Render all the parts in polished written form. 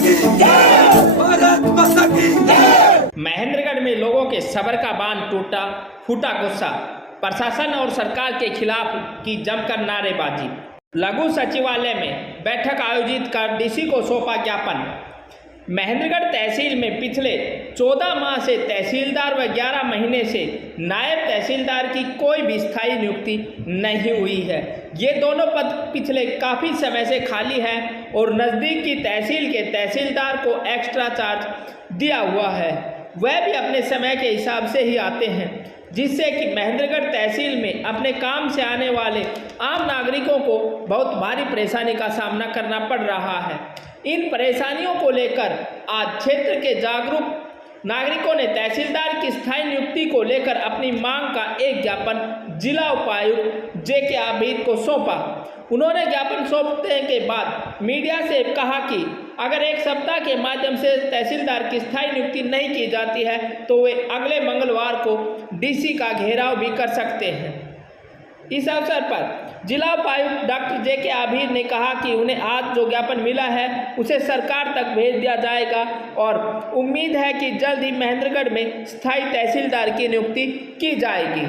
की भारत माता की। महेंद्रगढ़ में लोगों के सब्र का बांध टूटा, फूटा गुस्सा। प्रशासन और सरकार के खिलाफ की जमकर नारेबाजी। लघु सचिवालय में बैठक आयोजित कर डीसी को सौंपा ज्ञापन। महेंद्रगढ़ तहसील में पिछले 14 माह से तहसीलदार व 11 महीने से नायब तहसीलदार की कोई भी स्थायी नियुक्ति नहीं हुई है। ये दोनों पद पिछले काफ़ी समय से खाली हैं और नज़दीक की तहसील के तहसीलदार को एक्स्ट्रा चार्ज दिया हुआ है। वह भी अपने समय के हिसाब से ही आते हैं, जिससे कि महेंद्रगढ़ तहसील में अपने काम से आने वाले आम नागरिकों को बहुत भारी परेशानी का सामना करना पड़ रहा है। इन परेशानियों को लेकर आज क्षेत्र के जागरूक नागरिकों ने तहसीलदार की स्थायी नियुक्ति को लेकर अपनी मांग का एक ज्ञापन जिला उपायुक्त जेके आबिद को सौंपा। उन्होंने ज्ञापन सौंपने के बाद मीडिया से कहा कि अगर एक सप्ताह के माध्यम से तहसीलदार की स्थायी नियुक्ति नहीं की जाती है तो वे अगले मंगलवार को डीसी का घेराव भी कर सकते हैं। इस अवसर पर जिला उपायुक्त डॉक्टर जेके आबिद ने कहा कि उन्हें आज जो ज्ञापन मिला है उसे सरकार तक भेज दिया जाएगा और उम्मीद है कि जल्द ही महेंद्रगढ़ में स्थायी तहसीलदार की नियुक्ति की जाएगी।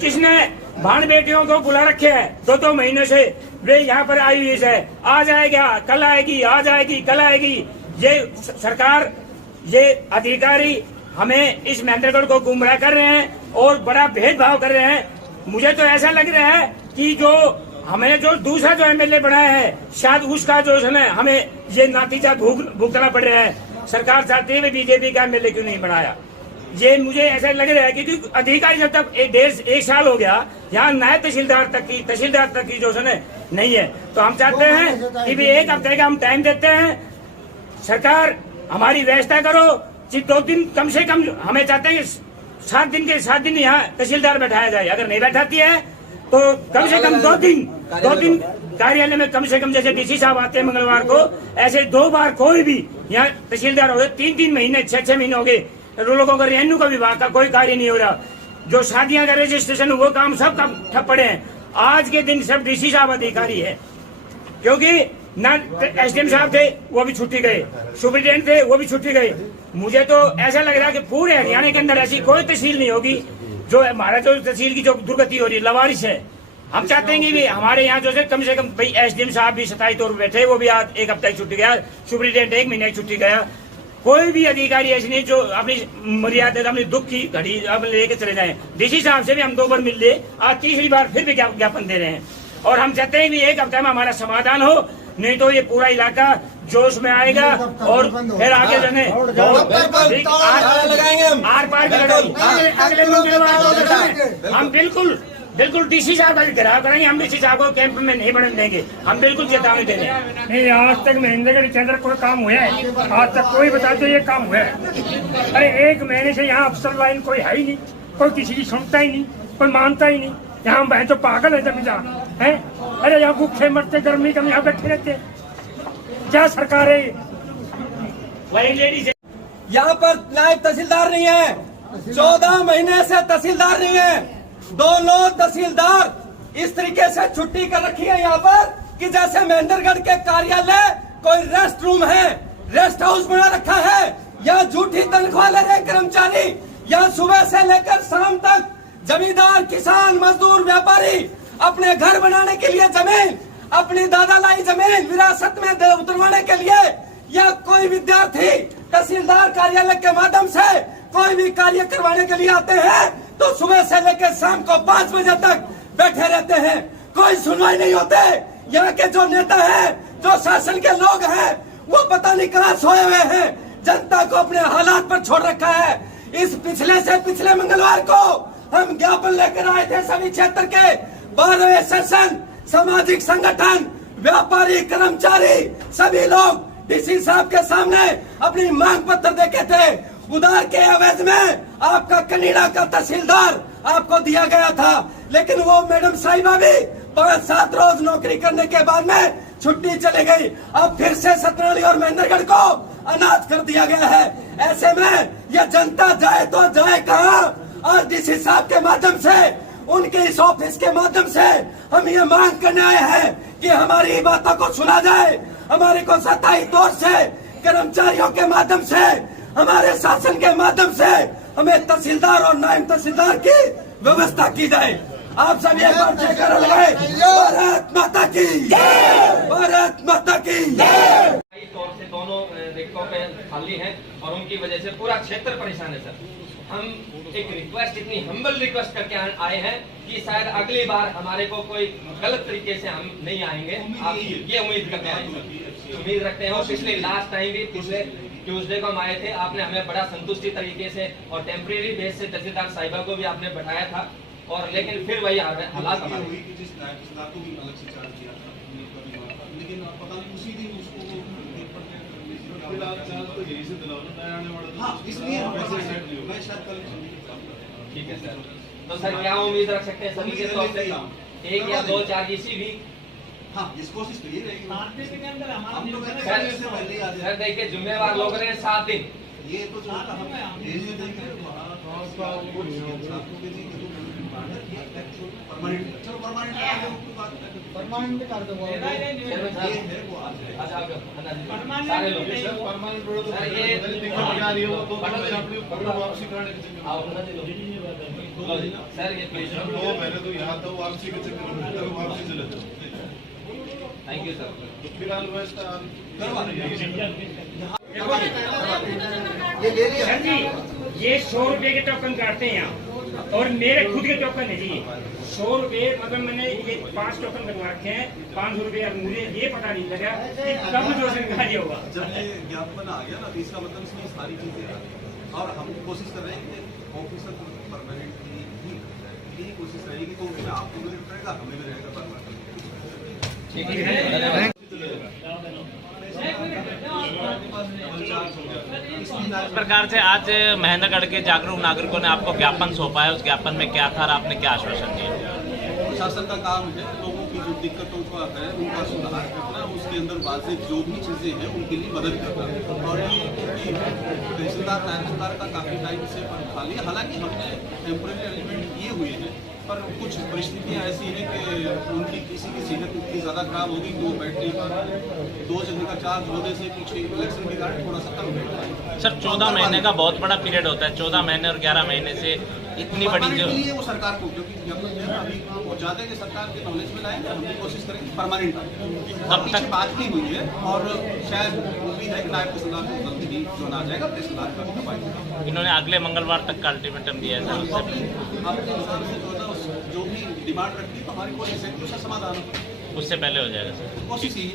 किसने भाण बेटियों को बुला रखे हैं 2-2 महीने से, वे यहाँ पर आई हुई है, आ जाएगा कल आएगी, आ जाएगी कल आएगी। ये सरकार, ये अधिकारी हमें इस महेंद्रगढ़ को गुमराह कर रहे हैं और बड़ा भेदभाव कर रहे हैं। मुझे तो ऐसा लग रहा है कि जो हमें जो दूसरा जो एमएलए बनाया है शायद उसका जो है हमें ये नतीजा भुगतना पड़ रहा है। सरकार चाहती है बीजेपी का एमएलए क्यों नहीं बनाया, ये मुझे ऐसा लग रहा है कि अधिकारी जब तक एक साल हो गया यहाँ नायब तहसीलदार तक की जो है नहीं है, तो हम चाहते हैं कि भी 1 हफ्ते का हम टाइम देते हैं। सरकार हमारी व्यवस्था करो, 2 दिन कम से कम हमें चाहते हैं 7 दिन यहाँ तहसीलदार बैठाया जाए। अगर नहीं बैठाती है तो कम से कम 2 दिन कार्यालय में कम से कम, जैसे डीसी साहब आते हैं मंगलवार को, ऐसे 2 बार कोई भी यहाँ तहसीलदार हो गए। 3 महीने 6 महीने हो गए, लोगों का रेवेन्यू का विभाग का कोई कार्य नहीं हो रहा। जो शादियां का रजिस्ट्रेशन वो काम सब काम ठप पड़े हैं। आज के दिन सब डीसी साहब अधिकारी है, क्योंकि ना एसडीएम साहब थे वो भी छुट्टी गए, सुप्रिंटेंडेंट थे वो भी छुट्टी गए। मुझे तो ऐसा लग रहा है कि पूरे हरियाणा के अंदर ऐसी कोई तहसील नहीं होगी जो हमारा जो तहसील की जो दुर्गति हो रही है, लवारिश है। हम चाहते हैं कि हमारे यहाँ जो है कम से कम भाई एसडीएम साहब भी 27 तौर पर बैठे, वो भी आज 1 हफ्ता की छुट्टी गया, सुप्रिंटेंडेंट 1 महीने की छुट्टी गया। कोई भी अधिकारी ऐसे नहीं जो अपनी मर्यादा, अपनी दुख की घड़ी अब लेके चले जाए। डीसी साहब से भी हम 2 बार मिल लिए, आज तीसरी बार फिर भी ज्ञापन दे रहे हैं और हम चाहते हैं कि 1 हफ्ते में हमारा समाधान हो, नहीं तो ये पूरा इलाका जोश में आएगा और फिर आगे जाने आर पार की लड़ाई अगले मंगलवार हम बिल्कुल डीसी साहब का घेराव कराएंगे। हम डीसी साहब को कैंप में नहीं बढ़ने देंगे, हम बिल्कुल चेतावनी दे रहे हैं। नहीं, आज तक महेंद्रगढ़ के अंदर कोई काम हुआ है? आज तक कोई बता दो ये काम हुआ है? अरे 1 महीने से यहाँ अफसर लाइन कोई है ही नहीं, कोई किसी की सुनता ही नहीं, कोई मानता ही नहीं। यहाँ हम तो पागल है जमींदार है। अरे यहाँ भूखे मरते, गर्मी कम यहाँ बैठे रहते, क्या सरकार है? यहाँ पर नायब तहसीलदार नहीं है, 14 महीने से तहसीलदार नहीं है। दोनों तहसीलदार इस तरीके से छुट्टी कर रखी है यहाँ पर कि जैसे महेंद्रगढ़ के कार्यालय कोई रेस्ट रूम है, रेस्ट हाउस बना रखा है। यहाँ झूठी तनख्वाह ले रहे कर्मचारी, यहाँ सुबह से लेकर शाम तक जमींदार, किसान, मजदूर, व्यापारी अपने घर बनाने के लिए जमीन, अपनी दादा लाई जमीन विरासत में उतरवाने के लिए, या कोई विद्यार्थी तहसीलदार कार्यालय के माध्यम से कोई भी कार्य करवाने के लिए आते हैं तो सुबह से लेकर शाम को 5 बजे तक बैठे रहते हैं, कोई सुनवाई नहीं होते। यहाँ के जो नेता हैं, जो शासन के लोग हैं, वो पता नहीं कहाँ सोए हुए हैं, जनता को अपने हालात पर छोड़ रखा है। इस पिछले मंगलवार को हम ज्ञापन लेकर आए थे सभी क्षेत्र के 12वें सेशन, सामाजिक संगठन, व्यापारी, कर्मचारी, सभी लोग डीसी साहब के सामने अपनी मांग पत्र देके थे। उधार के एवज में आपका कनीड़ा का तहसीलदार आपको दिया गया था, लेकिन वो मैडम साहिबा भी 5-7 रोज नौकरी करने के बाद में छुट्टी चली गई। अब फिर से सतनाली और महेंद्रगढ़ को अनाथ कर दिया गया है। ऐसे में यह जनता जाए तो जाए कहाँ? और डीसी साहब के माध्यम से, उनके इस ऑफिस के माध्यम से हम ये मांग करने आए हैं कि हमारी बातों को सुना जाए, हमारे को सत्ताई तौर से कर्मचारियों के माध्यम से, हमारे शासन के माध्यम से हमें तहसीलदार और नायब तहसीलदार की व्यवस्था की जाए। आप सब एक बार जयकारा लगाए, भारत माता की जय, भारत माता की जय। तौर से दोनों रिक्तों पे खाली हैं और उनकी वजह से पूरा क्षेत्र परेशान है सर। हम एक रिक्वेस्ट, इतनी हम्बल रिक्वेस्ट करके आए हैं कि शायद अगली बार हमारे को कोई गलत तरीके से हम नहीं आएंगे। आप ये उम्मीद करते हैं, उम्मीद रखते हैं। और पिछले लास्ट टाइम भी पिछले ट्यूसडे को हम आए थे, आपने हमें बड़ा संतुष्टि तरीके से और टेम्परेरी बेस से तहसीलदार साहिबा को भी आपने बैठाया था, और लेकिन फिर वही हालात हमारे। लेकिन पता नहीं उसी दिन उसको ठीक है सर। तो सर क्या उम्मीद रख सकते हैं सभी के तौर से, 1 या 2 4 इसी भी? हाँ, इस कोशिश करिए रहेगी। सर देखिए, जिम्मेवार लोग रहे 7 दिन, ये तो जो परमानेंट कर दो। सारे लोग सर ये प्लीज। 2 महीने तो यहाँ था, वापसी के चक्कर में वापसी चले जाओ। Thank you sir. फिलहाल व्यवस्था सर जी, ये 100 रुपए के टोकन काटते हैं यहाँ, और मेरे खुद के टोकन है जी। 100 रुपए, मतलब मैंने ये 5 टोकन बनवा रखे हैं, 500 रुपए। अब मुझे ये पता नहीं लगा कि कब रोशन कार्य होगा। जब ये ज्ञापन आ गया ना, तो इसका मतलब इसमें सारी चीजें आ गई, और हम कोशिश कर रहे हैं कि ऑफिसर परमानेंट यही कोशिश रहेगी। तो उसमें आपको भी रहेगा, हमें भी रहेगा परमानेंट। इस प्रकार से आज महेंद्रगढ़ के जागरूक नागरिकों ने आपको ज्ञापन सौंपा है। उस ज्ञापन में क्या था और आपने क्या आश्वासन दिया? शासन का काम है लोगों की जो दिक्कतों का है उनका सुधार करना, उसके अंदर वाजिब जो भी चीज़ें हैं उनके लिए मदद करना। और ये तहसीलदार तहसीलदार का काफ़ी टाइम से खाली है। हालांकि हमने टेम्परेरी अरेंजमेंट किए हुए हैं, पर कुछ परिस्थितियाँ ऐसी हैं कि उनकी किसी की सेहत इतनी ज़्यादा खराब होगी कि वो बैटरी पर 2 जगह का चार्ज होने से कुछ इलेक्शन के कारण थोड़ा सा कम बैठता है। सर 14 महीने का बहुत बड़ा पीरियड होता है। 14 महीने और 11 महीने से इतनी बड़ी जो लिए वो सरकार को, क्योंकि अभी पहुँचा देंगे सरकार के नॉलेज में लाएंगे, हम भी कोशिश करेंगे परमानेंट तब तक बात नहीं हुई है। और शायद उम्मीद है कि नायब तहसीलदार को जल्द ही जो आ जाएगा तहसीलदार का दबाएगा। इन्होंने अगले मंगलवार तक का अल्टीमेटम दिया है सर। जो भी डिमांड रखती है तो हमारी कोशिश है कि उसका समाधान उससे पहले हो जाएगा सर। कोशिश ही